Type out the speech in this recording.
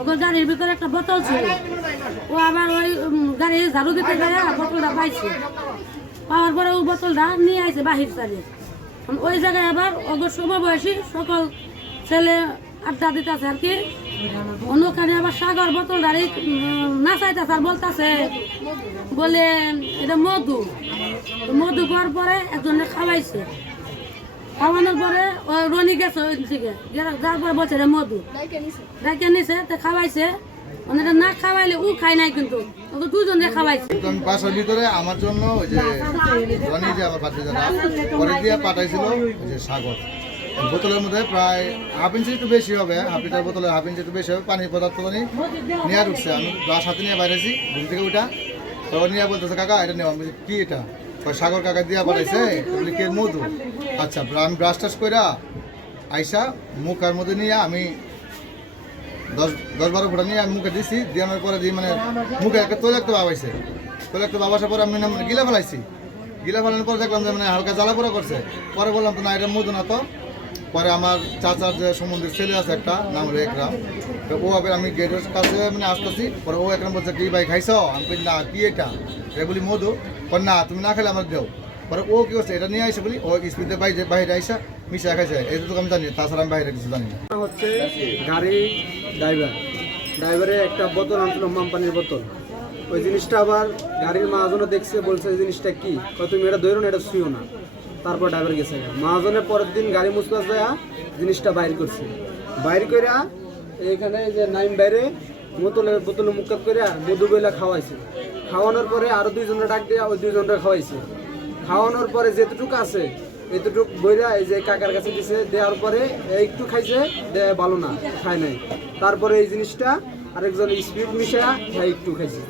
ওকে গাড়ির ভিতরে একটা বোতল ছিল, ও আবার ওই গাড়ি ঝাড়ু দিতে যায় বোতলটা পাইছে, পাওয়ার পরে ও বোতলটা নিয়ে আসে বাহির সাইডে। ওই জায়গায় আবার ওগর সমবয়সী সকল ছেলে আড্ডা দিতেছে আর কি। অন্যখানে আবার সাগর বোতল দাঁড়ি নাচাইতেছে আর বলতেছে বলে এটা মধু। মধু করার পরে একজনে খাওয়াইছে, খাওয়ানোর পরে ওই রনি গেছে ওই দিকে, যার পরে বলছে এটা মধু ডাইকে নিছে, তো খাওয়াইছে। মানে এটা না খাওয়াইলে ও খায় নাই, কিন্তু ওকে দুজনে খাওয়াইছে। আমি বাসার ভিতরে আমার জন্য ওই যে রনি যে আমার বাচ্চা যারা পরে দিয়ে পাঠাইছিল ওই যে সাগর, বোতলের মধ্যে প্রায় হাফ ইঞ্চি একটু বেশি হবে, হাফ লিটার বোতলে হাফ ইঞ্চি একটু বেশি হবে পানির পদার্থ নিয়ে ঢুকছে। আমি গ্লাস হাতে নিয়ে বাইরেছি ঘুম থেকে উঠা, তো নিয়ে বলতেছে কাকা এটা নেওয়া। আমি কি এটা? সাগর কাকা দিয়া পাঠাইছে, বলি কে মধু। আচ্ছা, আমি ব্রাশ টাশ করে আইসা মুখের মধ্যে নিয়ে আমি 10-12 ফোঁটা নিয়ে আমি মুখে দিছি, দেওয়ানোর পরে দিয়ে মানে মুখে একটা তৈলাক্ত ভাব আইছে। তৈলাক্ত ভাব আসার পরে আমি গিলা ফেলাইছি, গিলা ফেলানোর পরে দেখলাম যে মানে হালকা জ্বালা পোড়া করছে। পরে বললাম তো না এটা মধু না তো। পরে আমার চাচার যে সম্বন্ধের ছেলে আছে একটা, নাম হলো একরাম, তো ও আবার আমি গেটের কাছে মানে আসতেছি, পরে ও একরাম বলছে কি ভাই খাইছ? আমি বলি না, কি এটা? বলি মধু। না তুমি না খেলে আমার দেও। পরে ও কি করছে এটা নিয়ে আইসে বলি ও স্পিডে বাইরে আইসা মিশে খাইছে, এই তো আমি জানি, তাছাড়া আমি বাইরে কিছু জানি না। হচ্ছে গাড়ি ড্রাইভারে একটা বোতল আনছিল মামপানির বোতল। ওই জিনিসটা আবার গাড়ির মহাজনও দেখছে, বলছে এই জিনিসটা কি, তুমি এটা ধরো না, এটা শুইও না। তারপর ড্রাইভার গেছে, মহাজনের পরের দিন গাড়ি মুছতে যায় জিনিসটা বাইর করছে। বাইর করে এইখানে যে নাইম বাইরে বোতলে মুখাত করে মধু বেলা খাওয়াইছে। খাওয়ানোর পরে আরো 2জনরা ডাক দিয়ে ওই 2জনরা খাওয়াইছে। খাওয়ানোর পরে যেটুকু আছে এতটুকু বইরা এই যে কাকার কাছে দিছে, দেওয়ার পরে একটু খাইছে, দেয় ভালো না, খায় নাই। তারপরে এই জিনিসটা আরেকজন স্পিড মিশা একটু খাইছে।